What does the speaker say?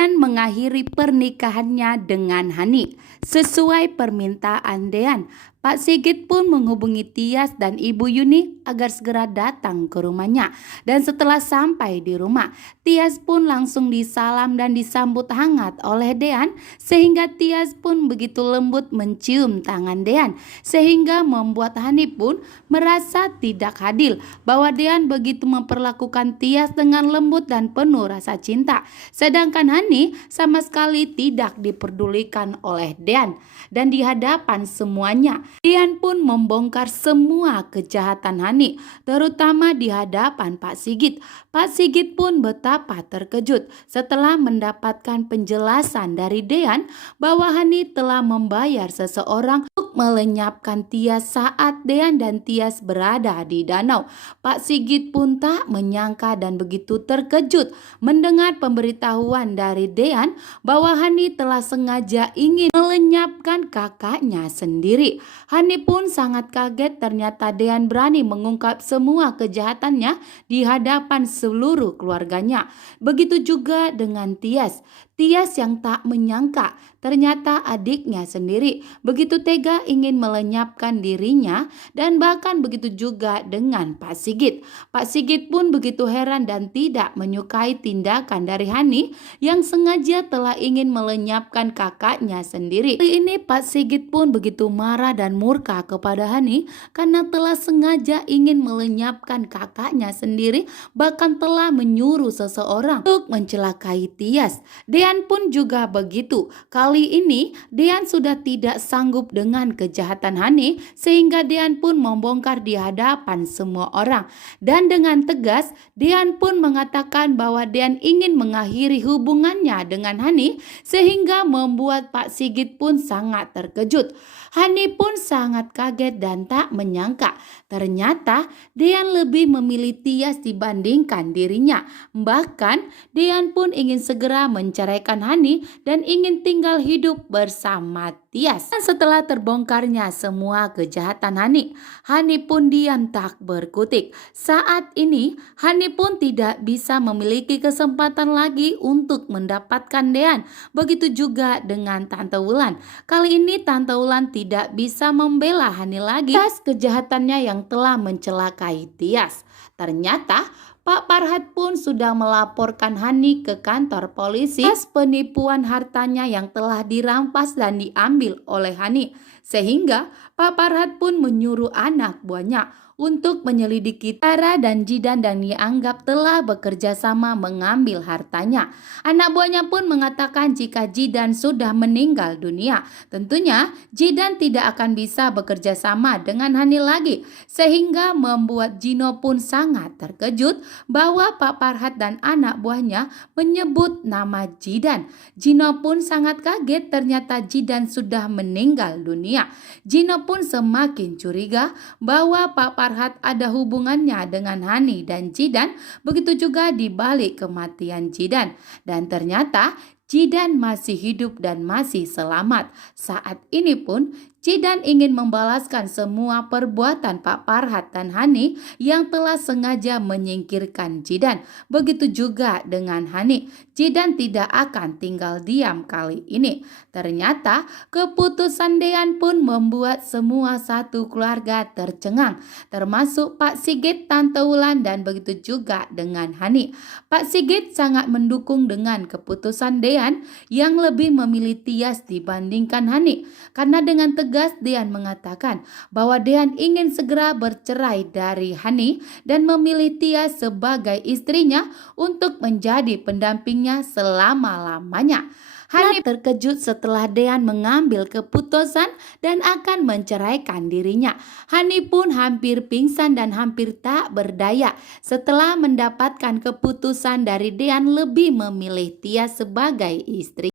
Dean mengakhiri pernikahannya dengan Hani. Sesuai permintaan Dean, Pak Sigit pun menghubungi Tias dan Ibu Yuni agar segera datang ke rumahnya. Dan setelah sampai di rumah, Tias pun langsung disalam dan disambut hangat oleh Dean, sehingga Tias pun begitu lembut mencium tangan Dean, sehingga membuat Hani pun merasa tidak adil bahwa Dean begitu memperlakukan Tias dengan lembut dan penuh rasa cinta, sedangkan Hani sama sekali tidak diperdulikan oleh Dean. Dan di hadapan semuanya, Dean pun membongkar semua kejahatan Hani, terutama di hadapan Pak Sigit. Pak Sigit pun betapa terkejut setelah mendapatkan penjelasan dari Dean bahwa Hani telah membayar seseorang untuk melenyapkan Tias saat Dean dan Tias berada di danau. Pak Sigit pun tak menyangka dan begitu terkejut mendengar pemberitahuan dari Dean bahwa Hani telah sengaja ingin melenyapkan kakaknya sendiri. Hani pun sangat kaget ternyata Dean berani mengungkap semua kejahatannya di hadapan seluruh keluarganya. Begitu juga dengan Tias. Tias yang tak menyangka ternyata adiknya sendiri begitu tega ingin melenyapkan dirinya, dan bahkan begitu juga dengan Pak Sigit. Pak Sigit pun begitu heran dan tidak menyukai tindakan dari Hani yang sengaja telah ingin melenyapkan kakaknya sendiri. Kali ini Pak Sigit pun begitu marah dan murka kepada Hani karena telah sengaja ingin melenyapkan kakaknya sendiri, bahkan telah menyuruh seseorang untuk mencelakai Tias. Dean pun juga begitu. Kali ini Dean sudah tidak sanggup dengan kejahatan Hani, sehingga Dean pun membongkar di hadapan semua orang. Dan dengan tegas Dean pun mengatakan bahwa Dean ingin mengakhiri hubungannya dengan Hani, sehingga membuat Pak Sigit pun sangat terkejut. Hani pun sangat kaget dan tak menyangka ternyata Dean lebih memilih Tias dibandingkan dirinya. Bahkan Dean pun ingin segera menceraikan Hani dan ingin tinggal hidup bersama Tias. Dan setelah terbongkarnya semua kejahatan Hani pun diam tak berkutik. Saat ini Hani pun tidak bisa memiliki kesempatan lagi untuk mendapatkan Dean. Begitu juga dengan Tante Wulan. Kali ini Tante Wulan tidak bisa membela Hani lagi atas kejahatannya yang telah mencelakai Tias. Ternyata Pak Parhat pun sudah melaporkan Hani ke kantor polisi atas penipuan hartanya yang telah dirampas dan diambil oleh Hani. Sehingga Pak Parhat pun menyuruh anak buahnya untuk menyelidiki Tara dan Jidan dan dianggap telah bekerja sama mengambil hartanya. Anak buahnya pun mengatakan jika Jidan sudah meninggal dunia, tentunya Jidan tidak akan bisa bekerja sama dengan Hani lagi, sehingga membuat Gino pun sangat terkejut bahwa Pak Parhat dan anak buahnya menyebut nama Jidan. Gino pun sangat kaget ternyata Jidan sudah meninggal dunia. Gino pun semakin curiga bahwa Pak Parhat ada hubungannya dengan Hani dan Jidan, begitu juga di balik kematian Jidan. Dan ternyata Jidan masih hidup dan masih selamat. Saat ini pun Jidan ingin membalaskan semua perbuatan Pak Parhat dan Hani yang telah sengaja menyingkirkan Jidan. Begitu juga dengan Hani. Jidan tidak akan tinggal diam kali ini. Ternyata keputusan Dean pun membuat semua satu keluarga tercengang, termasuk Pak Sigit, Tante Wulan, dan begitu juga dengan Hani. Pak Sigit sangat mendukung dengan keputusan Dean yang lebih memilih Tias dibandingkan Hani, karena dengan tegas Dean mengatakan bahwa Dean ingin segera bercerai dari Hani dan memilih Tias sebagai istrinya untuk menjadi pendampingnya selama-lamanya. Hani terkejut setelah Dean mengambil keputusan dan akan menceraikan dirinya. Hani pun hampir pingsan dan hampir tak berdaya setelah mendapatkan keputusan dari Dean lebih memilih Tias sebagai istri.